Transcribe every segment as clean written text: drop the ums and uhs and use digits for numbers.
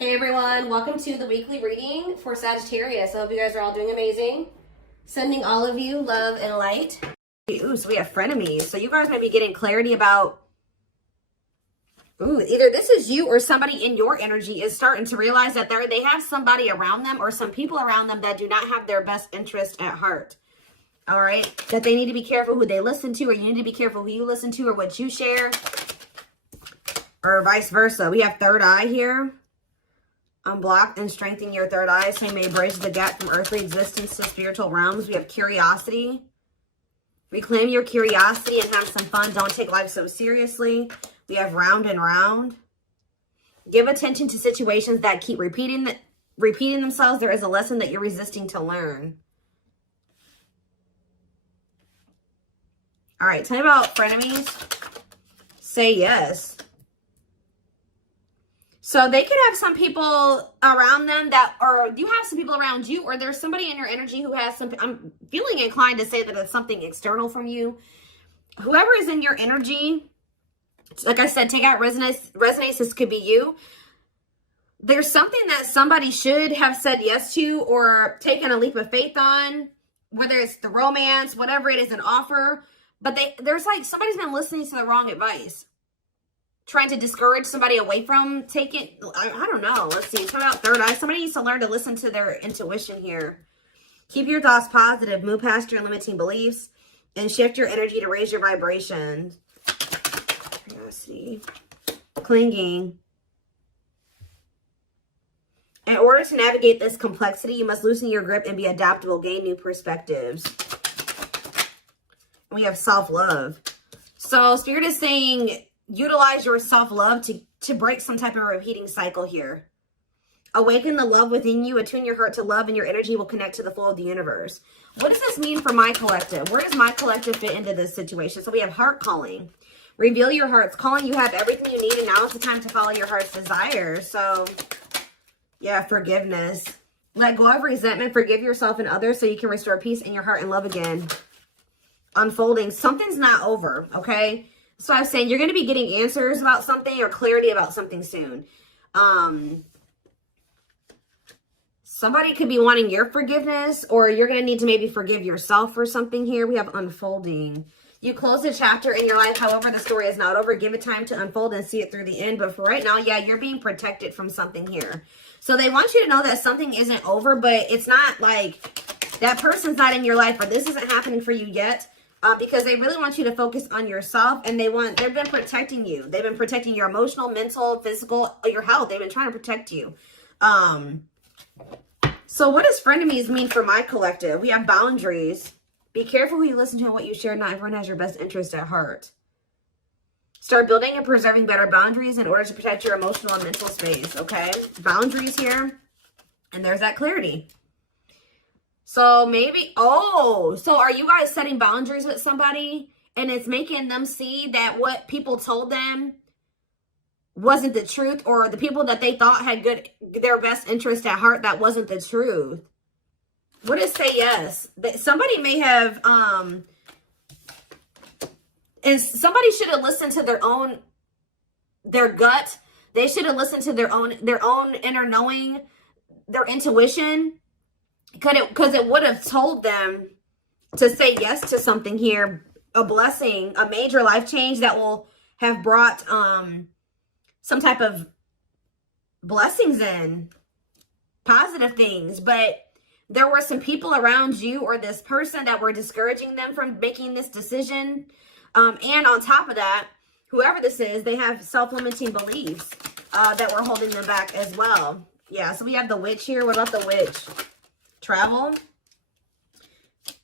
Hey everyone, welcome to the weekly reading for Sagittarius. I hope you guys are all doing amazing. Sending all of you love and light. Ooh, so we have frenemies. So you guys might be getting clarity about, either this is you or somebody in your energy is starting to realize that they have somebody around them or some people around them that do not have their best interest at heart. All right? That they need to be careful who they listen to, or you need to be careful who you listen to or what you share, or vice versa. We have third eye here. Unblock and strengthen your third eye so you may bridge the gap from earthly existence to spiritual realms. We have curiosity. Reclaim your curiosity and have some fun. Don't take life so seriously. We have round and round. Give attention to situations that keep repeating themselves. There is a lesson that you're resisting to learn. All right, tell me about frenemies. Say yes. So they could have some people around them or you have some people around you, or there's somebody in your energy who has some, I'm feeling inclined to say that it's something external from you. Whoever is in your energy, like I said, take out resonance. This could be you. There's something that somebody should have said yes to or taken a leap of faith on, whether it's the romance, whatever it is, an offer. But there's like somebody's been listening to the wrong advice. Trying to discourage somebody away from taking, I don't know. Let's see. Talk about third eye. Somebody needs to learn to listen to their intuition here. Keep your thoughts positive. Move past your limiting beliefs and shift your energy to raise your vibration. Curiosity. Clinging. In order to navigate this complexity, you must loosen your grip and be adaptable. Gain new perspectives. We have self-love. So Spirit is saying, utilize your self-love to break some type of repeating cycle here. Awaken the love within you. Attune your heart to love, and your energy will connect to the flow of the universe. What does this mean for my collective? Where does my collective fit into this situation? So we have heart calling. Reveal your heart's calling. You have everything you need, and now is the time to follow your heart's desire. So, yeah, forgiveness. Let go of resentment. Forgive yourself and others so you can restore peace in your heart and love again. Unfolding. Something's not over, okay? So I was saying you're going to be getting answers about something or clarity about something soon. Somebody could be wanting your forgiveness, or you're going to need to maybe forgive yourself for something here. We have unfolding. You close a chapter in your life. However, the story is not over. Give it time to unfold and see it through the end. But for right now, yeah, you're being protected from something here. So they want you to know that something isn't over, but it's not like that person's not in your life, or this isn't happening for you yet. Because they really want you to focus on yourself, and they've been protecting you. They've been protecting your emotional, mental, physical, your health. They've been trying to protect you. So what does frenemies mean for my collective? We have boundaries. Be careful who you listen to and what you share. Not everyone has your best interest at heart. Start building and preserving better boundaries in order to protect your emotional and mental space, okay? Boundaries here. And there's that clarity. So maybe, so are you guys setting boundaries with somebody and it's making them see that what people told them wasn't the truth, or the people that they thought had their best interest at heart, that wasn't the truth? What is say yes? Somebody may have, and somebody should have listened to their gut. They should have listened to their own inner knowing, their intuition. Because it would have told them to say yes to something here, a blessing, a major life change that will have brought some type of blessings in, positive things. But there were some people around you or this person that were discouraging them from making this decision. And on top of that, whoever this is, they have self-limiting beliefs that were holding them back as well. Yeah, so we have the witch here. What about the witch? Travel.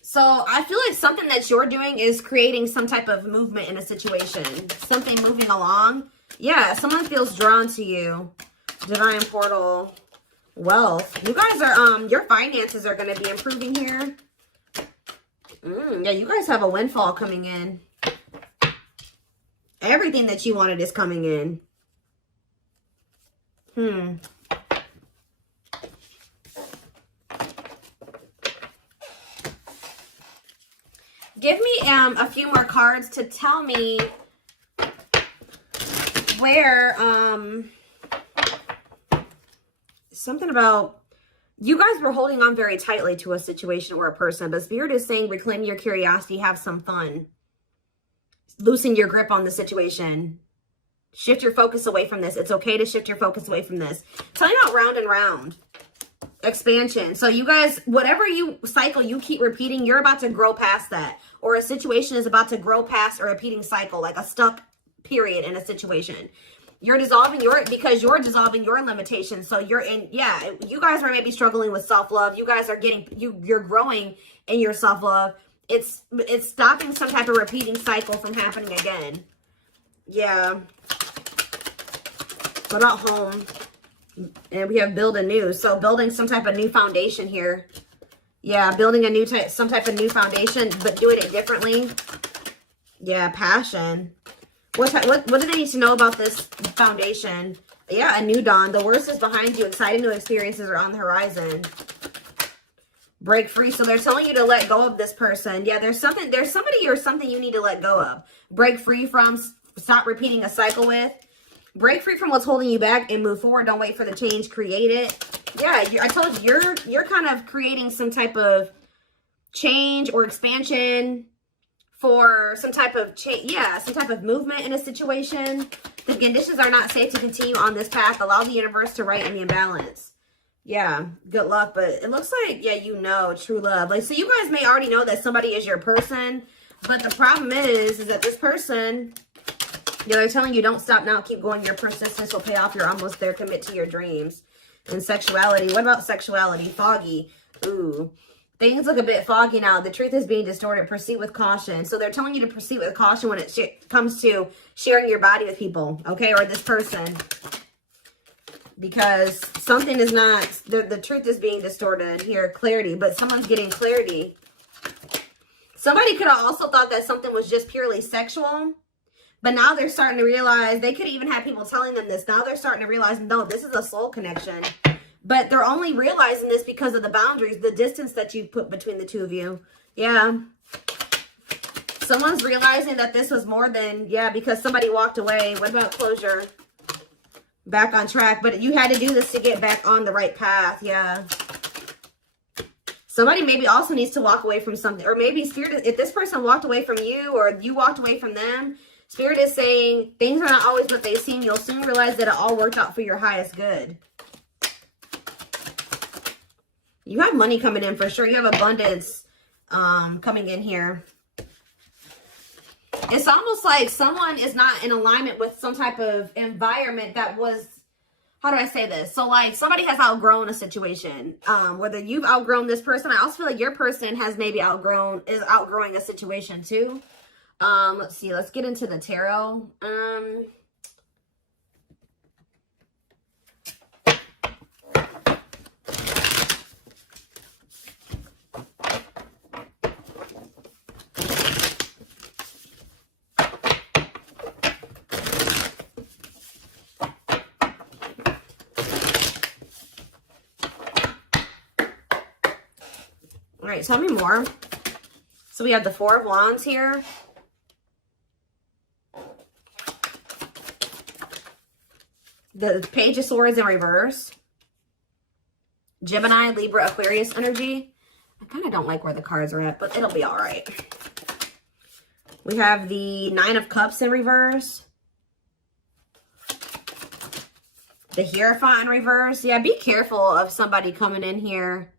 So I feel like something that you're doing is creating some type of movement in a situation. Something moving along. Yeah, someone feels drawn to you. Divine portal. Wealth. You guys are, your finances are going to be improving here. Yeah, you guys have a windfall coming in. Everything that you wanted is coming in. Give me a few more cards to tell me where something about you guys were holding on very tightly to a situation or a person, but Spirit is saying reclaim your curiosity, have some fun. Loosen your grip on the situation. Shift your focus away from this. It's okay to shift your focus away from this. Tell you about round and round. Expansion. So you guys, whatever cycle you keep repeating, you're about to grow past that. Or a situation is about to grow past a repeating cycle, like a stuck period in a situation. You're dissolving because you're dissolving your limitations. So you're in, yeah, you guys are maybe struggling with self-love. You guys are getting, you're growing in your self-love. It's stopping some type of repeating cycle from happening again. Yeah. What about home? And we have build anew. So building some type of new foundation here. Yeah, building a new some type of new foundation, but doing it differently. Yeah, passion. What do they need to know about this foundation? Yeah, a new dawn. The worst is behind you. Exciting new experiences are on the horizon. Break free. So they're telling you to let go of this person. Yeah, there's somebody or something you need to let go of. Break free from, stop repeating a cycle with. Break free from what's holding you back and move forward. Don't wait for the change. Create it. Yeah, I told you, you're kind of creating some type of change or expansion for some type of change. Yeah, some type of movement in a situation. The conditions are not safe to continue on this path. Allow the universe to right the imbalance. Yeah, good luck. But it looks like, yeah, you know, true love. Like, so you guys may already know that somebody is your person. But the problem is that this person, yeah, they're telling you don't stop now. Keep going. Your persistence will pay off. You're almost there. Commit to your dreams. And sexuality. What about sexuality? Foggy. Ooh. Things look a bit foggy now. The truth is being distorted. Proceed with caution. So they're telling you to proceed with caution when it comes to sharing your body with people. Okay? Or this person. Because something is not... The truth is being distorted here. Clarity. But someone's getting clarity. Somebody could have also thought that something was just purely sexual. But now they're starting to realize, they could even have people telling them this. Now they're starting to realize, no, this is a soul connection. But they're only realizing this because of the boundaries, the distance that you put between the two of you. Yeah. Someone's realizing that this was more than, yeah, because somebody walked away. What about closure? Back on track. But you had to do this to get back on the right path. Yeah. Somebody maybe also needs to walk away from something. Or maybe Spirit, if this person walked away from you or you walked away from them, Spirit is saying things are not always what they seem. You'll soon realize that it all worked out for your highest good. You have money coming in for sure. You have abundance coming in here. It's almost like someone is not in alignment with some type of environment that was, how do I say this? So like somebody has outgrown a situation. Whether you've outgrown this person, I also feel like your person has maybe outgrowing a situation too. Let's see. Let's get into the tarot. All right, tell me more. So we have the Four of Wands here. The Page of Swords in reverse. Gemini, Libra, Aquarius energy. I kind of don't like where the cards are at, but it'll be all right. We have the Nine of Cups in reverse. The Hierophant in reverse. Yeah, be careful of somebody coming in here.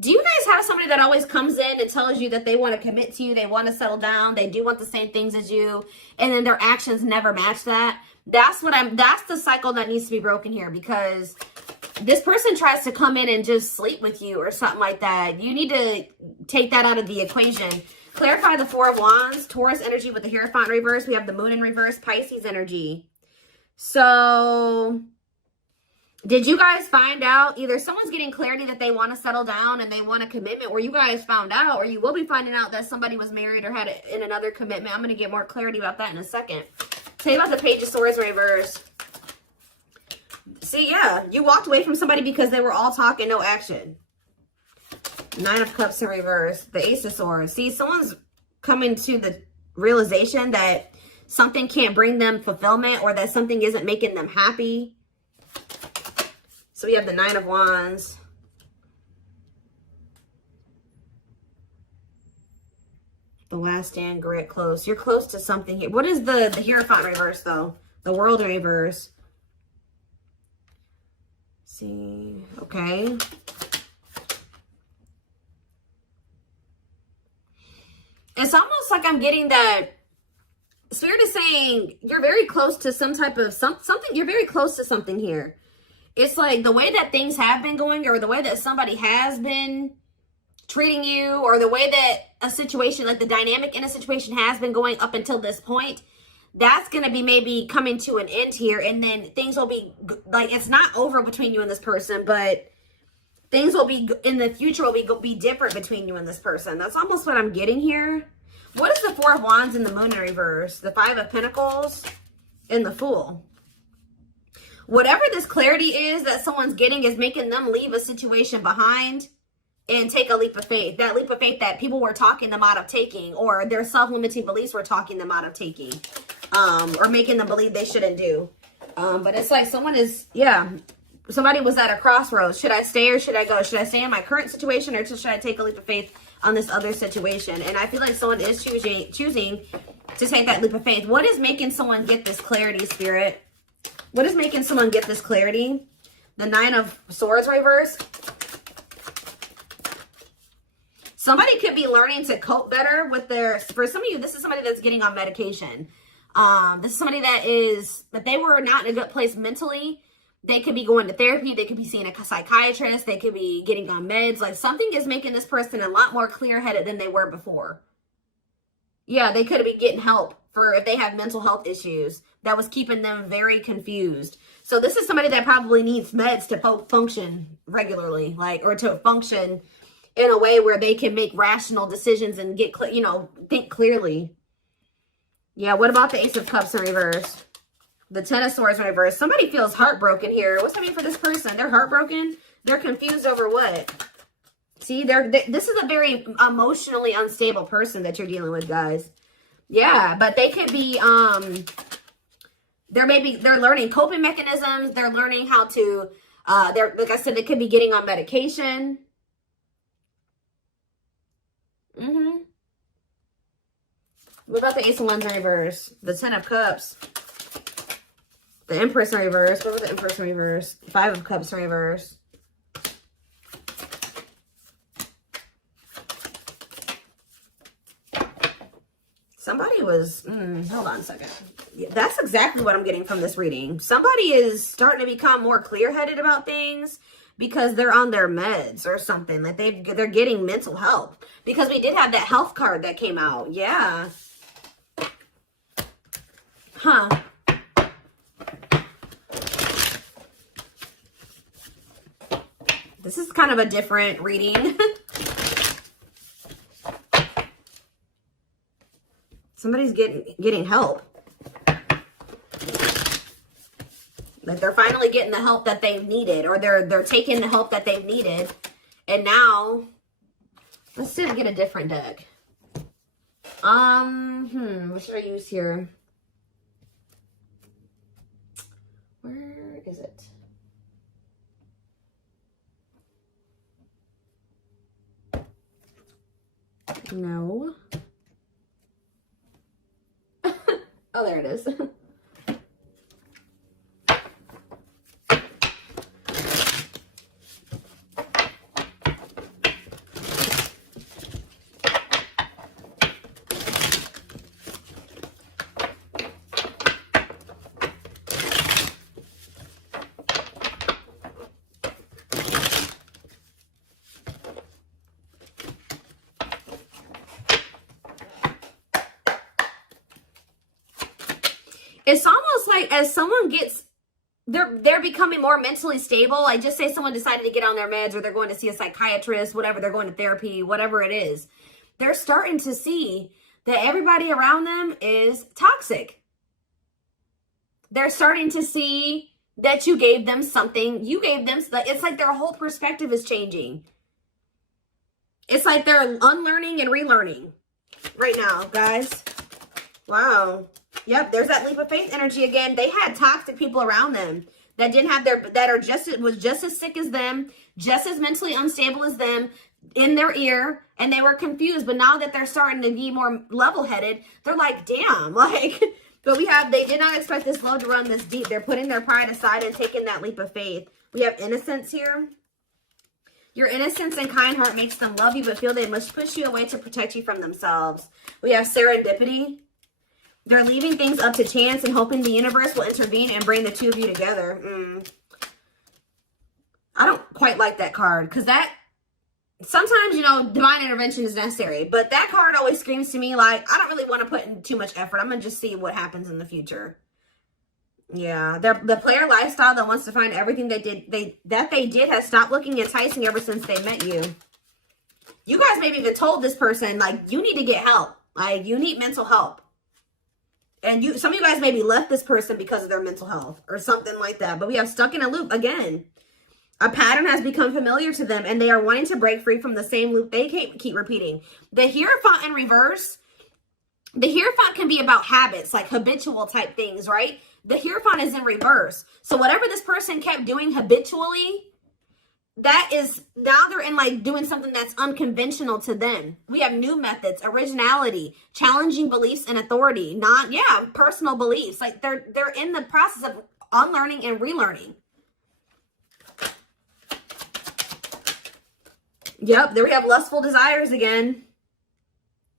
Do you guys have somebody that always comes in and tells you that they want to commit to you, they want to settle down, they do want the same things as you, and then their actions never match that? That's the cycle that needs to be broken here, because this person tries to come in and just sleep with you or something like that. You need to take that out of the equation. Clarify the Four of Wands, Taurus energy with the Hierophant in reverse. We have the Moon in reverse, Pisces energy. So did you guys find out? Either someone's getting clarity that they want to settle down and they want a commitment, or you guys found out, or you will be finding out that somebody was married or had in another commitment. I'm going to get more clarity about that in a second. Tell you about the Page of Swords in reverse. See, yeah, you walked away from somebody because they were all talk and no action. Nine of Cups in reverse. The Ace of Swords. See, someone's coming to the realization that something can't bring them fulfillment, or that something isn't making them happy. So we have the 9 of Wands. The Last Stand, grit, close. You're close to something here. What is the Hierophant reverse, though? The World reverse. Let's see. Okay. It's almost like I'm getting that Spirit is saying you're very close to some type of something. You're very close to something here. It's like the way that things have been going, or the way that somebody has been treating you, or the way that a situation, like the dynamic in a situation has been going up until this point, that's going to be maybe coming to an end here. And then things will be like, it's not over between you and this person, but things will be in the future will be different between you and this person. That's almost what I'm getting here. What is the 4 of Wands in the Moon in reverse? The 5 of Pentacles and the Fool. Whatever this clarity is that someone's getting is making them leave a situation behind and take a leap of faith. That leap of faith that people were talking them out of taking, or their self-limiting beliefs were talking them out of taking, or making them believe they shouldn't do. But it's like someone is, yeah, somebody was at a crossroads. Should I stay or should I go? Should I stay in my current situation, or should I take a leap of faith on this other situation? And I feel like someone is choosing to take that leap of faith. What is making someone get this clarity, Spirit? What is making someone get this clarity? The 9 of Swords reverse. Somebody could be learning to cope better with their, for some of you, this is somebody that's getting on medication. This is somebody that they were not in a good place mentally. They could be going to therapy. They could be seeing a psychiatrist. They could be getting on meds. Like something is making this person a lot more clear-headed than they were before. Yeah, they could be getting help for if they have mental health issues that was keeping them very confused. So this is somebody that probably needs meds to function regularly, like, or to function in a way where they can make rational decisions and get, think clearly. Yeah, what about the Ace of Cups in reverse? The 10 of Swords in reverse. Somebody feels heartbroken here. What's that mean for this person? They're heartbroken? They're confused over what? See, this is a very emotionally unstable person that you're dealing with, guys. Yeah, but they could be, they're learning coping mechanisms. They're learning how to, like I said, they could be getting on medication. What about the Ace of Wands in reverse? The 10 of Cups. The Empress in reverse. What was the Empress in reverse? 5 of Cups in reverse. Somebody was, hold on a second. Yeah, that's exactly what I'm getting from this reading. Somebody is starting to become more clear-headed about things because they're on their meds or something. Like they're getting mental help. Because we did have that health card that came out. Yeah. Huh. This is kind of a different reading. Somebody's getting help. Like they're finally getting the help that they've needed, or they're taking the help that they've needed. And now, let's see if I get a different deck. What should I use here? Where is it? No. Oh, there it is. It's almost like as someone gets, they're becoming more mentally stable. Like just say someone decided to get on their meds, or they're going to see a psychiatrist, whatever, they're going to therapy, whatever it is. They're starting to see that everybody around them is toxic. They're starting to see that you gave them something. It's like their whole perspective is changing. It's like they're unlearning and relearning right now, guys. Wow. Yep, there's that leap of faith energy again. They had toxic people around them. that didn't have that are was just as sick as them, just as mentally unstable as them, in their ear, and they were confused. But now that they're starting to be more level-headed, they're like, damn, like, but they did not expect this love to run this deep. They're putting their pride aside and taking that leap of faith. We have innocence here. Your innocence and kind heart makes them love you, but feel they must push you away to protect you from themselves. We have serendipity. They're leaving things up to chance and hoping the universe will intervene and bring the two of you together. I don't quite like that card, because that, sometimes, you know, divine intervention is necessary. But that card always screams to me like, I don't really want to put in too much effort. I'm going to just see what happens in the future. Yeah, the player lifestyle that wants to find everything they did has stopped looking enticing ever since they met you. You guys maybe even told this person, like, you need to get help. Like, you need mental help. And some of you guys maybe left this person because of their mental health or something like that. But we have stuck in a loop again. A pattern has become familiar to them, and they are wanting to break free from the same loop they keep repeating. The Hierophant in reverse, the Hierophant can be about habits, like habitual type things, right? The Hierophant is in reverse. So whatever this person kept doing habitually, that is, now they're in like doing something that's unconventional to them. We have new methods, originality, challenging beliefs and authority, personal beliefs. Like they're in the process of unlearning and relearning. Yep, there we have lustful desires again.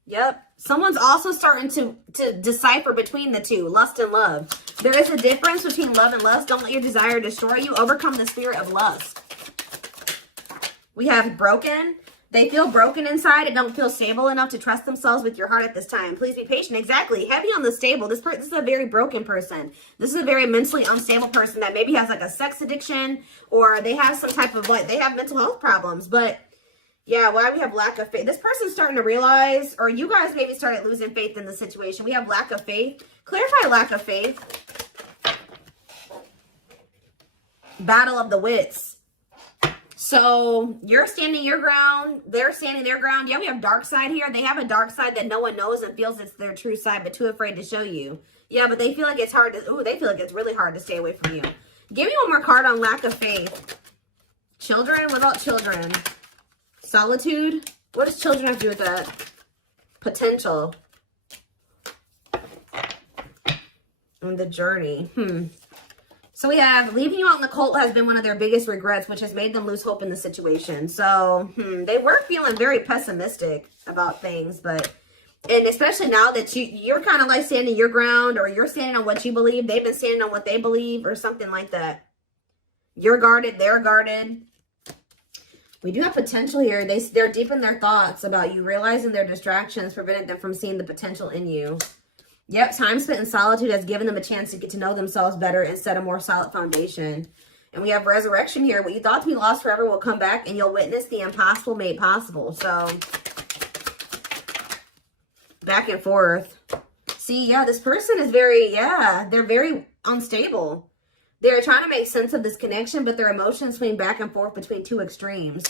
Yep. Someone's also starting to decipher between the two, lust and love. There is a difference between love and lust. Don't let your desire destroy you. Overcome the spirit of lust. We have broken. They feel broken inside and don't feel stable enough to trust themselves with your heart at this time. Please be patient. Exactly. Heavy on the stable. This is a very broken person. This is a very mentally unstable person that maybe has like a sex addiction, or they have some type of they have mental health problems. But yeah, why we have lack of faith. This person's starting to realize, or you guys maybe started losing faith in the situation. We have lack of faith. Clarify lack of faith. Battle of the wits. So you're standing your ground. They're standing their ground. Yeah, we have dark side here. They have a dark side that no one knows and feels it's their true side, but too afraid to show you. Yeah, but they feel like it's hard to, they feel like it's really hard to stay away from you. Give me one more card on lack of faith. Children. What about children? Solitude. What does children have to do with that? Potential. And the journey. So we have leaving you out in the cold has been one of their biggest regrets, which has made them lose hope in the situation. So they were feeling very pessimistic about things, and especially now that you're kind of like standing your ground, or you're standing on what you believe. They've been standing on what they believe, or something like that. You're guarded. They're guarded. We do have potential here. They're deep in their thoughts about you, realizing their distractions prevented them from seeing the potential in you. Yep, time spent in solitude has given them a chance to get to know themselves better and set a more solid foundation. And we have resurrection here. What you thought to be lost forever will come back, and you'll witness the impossible made possible. So, back and forth. See, yeah, this person is they're very unstable. They're trying to make sense of this connection, but their emotions swing back and forth between two extremes.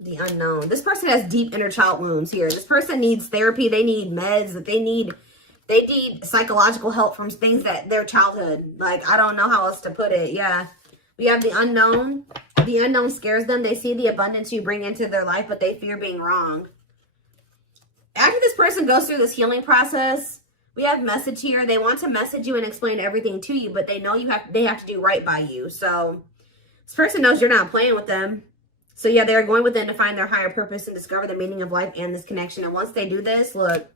The unknown. This person has deep inner child wounds here. This person needs therapy. They need meds. They need psychological help from things that their childhood. Like, I don't know how else to put it. Yeah. We have the unknown. The unknown scares them. They see the abundance you bring into their life, but they fear being wrong. After this person goes through this healing process, we have message here. They want to message you and explain everything to you, but they know they have to do right by you. So this person knows you're not playing with them. So yeah, they're going within to find their higher purpose and discover the meaning of life and this connection. And once they do this, look,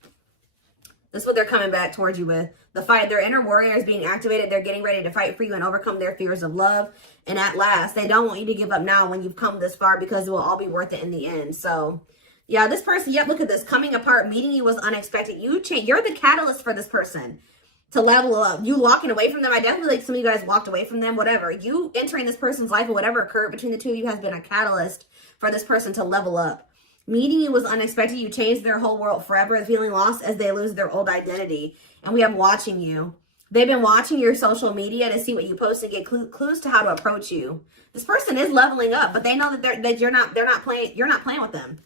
this is what they're coming back towards you with. The fight. Their inner warrior is being activated. They're getting ready to fight for you and overcome their fears of love. And at last, they don't want you to give up now when you've come this far, because it will all be worth it in the end. So yeah, this person, look at this. Coming apart, meeting you was unexpected. You're the catalyst for this person to level up. You walking away from them. I definitely like some of you guys walked away from them, whatever. You entering this person's life or whatever occurred between the two of you has been a catalyst for this person to level up. Meeting you was unexpected. You changed their whole world forever, feeling lost as they lose their old identity. And we have watching you. They've been watching your social media to see what you post and get clues to how to approach you. This person is leveling up, but they know that you're not playing with them.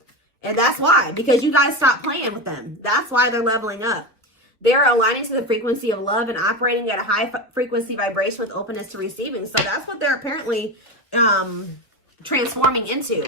And that's why, because you guys stopped playing with them. That's why they're leveling up. They're aligning to the frequency of love and operating at a high frequency vibration with openness to receiving. So that's what they're apparently transforming into.